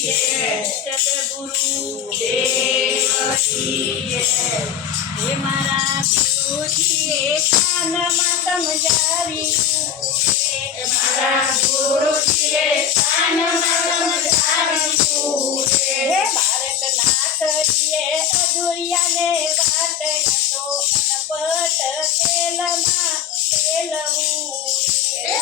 સદગુરુ દેવ કી જય। હે મારા ગુરુજીએ કાનમાં સમજાવ્યું રે, મારા ગુરુજીએ કાનમાં સમજાવ્યું રે। હે ભારતનાથજીએ અધૂરિયાને વાત તો અનપટ ખેલમાં ખેલવું રે,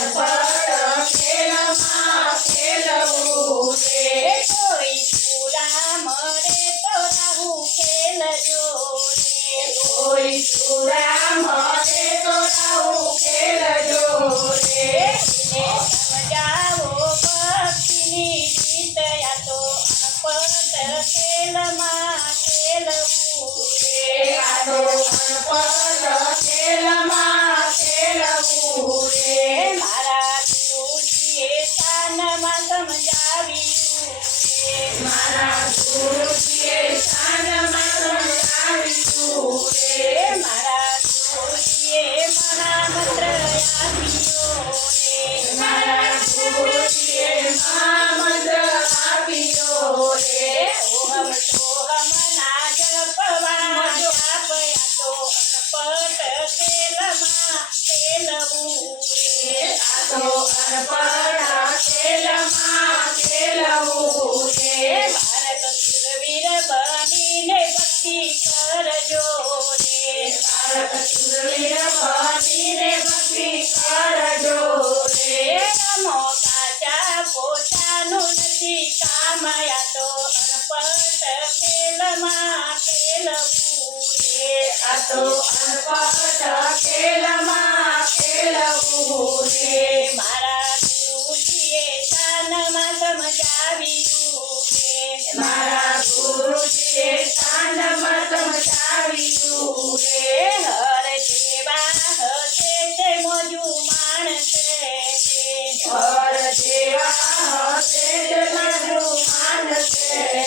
અનપટ ખેલમાં ખેલવું રે। કોઈ સુરા મરે તો રાહુ ખેલજો રે, કોઈ સુરા મરે તો રાહુ ખેલજો રે। એને સમજાવો ભક્તિની રીત, આ તો અનપટ ખેલમાં ખેલવું રે, આ તો અનપટ ખેલમાં ખેલવું રે। મારા ગુરુજીએ કાનમાં સમજાવ્યું રે, મારા ગુરુજીએ કાનમાં સમજાવ્યું રે। મારા ગુરુજીએ મહામંત્ર આપ્યો રે, મારા ગુરુજીએ મહામંત્ર આપ્યો રે। ઓહમ સોહમ ના જપવા જાપયા તો અનપટ ખેલમાં ખેલવું રે, આ તો અનપટ ખેલમાં ખેલવું રે। ભારત સુરવીર બનીને ભક્તિ કરજો રે, ભારત સુરવીર બનીને ભક્તિ કરજો રે। રમો કાચા પોતાનું નથી કામ, આ તો અનપટ ખેલમાં ખેલવું રે, આ તો અનપટ ખેલમાં ખેલવું રે। મારા ગુરુજીએ કાનમાં સમજાવ્યું રે, મારા ગુરુજીએ કાનમાં સમજાવ્યું રે। હર જેવા હશે તે મોજું માણસે રે, હર જેવા હશે તે મોજું માણસે રે।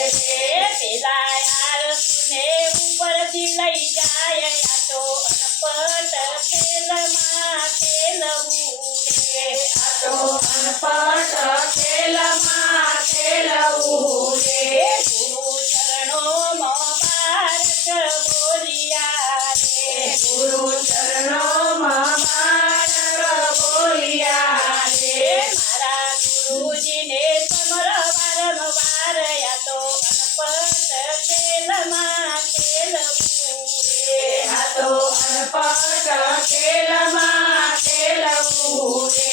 પેલા આરસને ઉપરથી લઈ જાય, આ તો અનપટ ખેલમાં ખેલવું રે, આ તો અનપટ ખેલમાં ખેલવું રે। ગુરુ ચરણોમાં બાળક બોલિયા રે, ગુરુ ચરણોમાં બાળક બોલિયા રે। મારા ગુરુજીને સમર વારંવાર, આ તો અનપટ ખેલમાં ખેલવું રે, આ તો અનપટ ખેલમાં ખેલવું રે।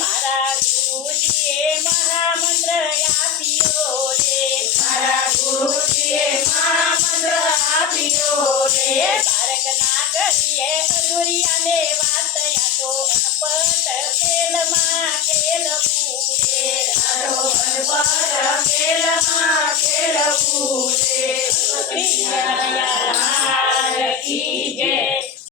મારા ગુરુજીએ મહામંત્ર આપ્યો રે, મારા ગુરુજીએ મહામંત્ર આપ્યો રે। બાળક ના કરીએ અધૂરિયાને વાત, આ તો અનપટ ખેલમાં ખેલવું રે, આ તો અનપટ ખેલમાં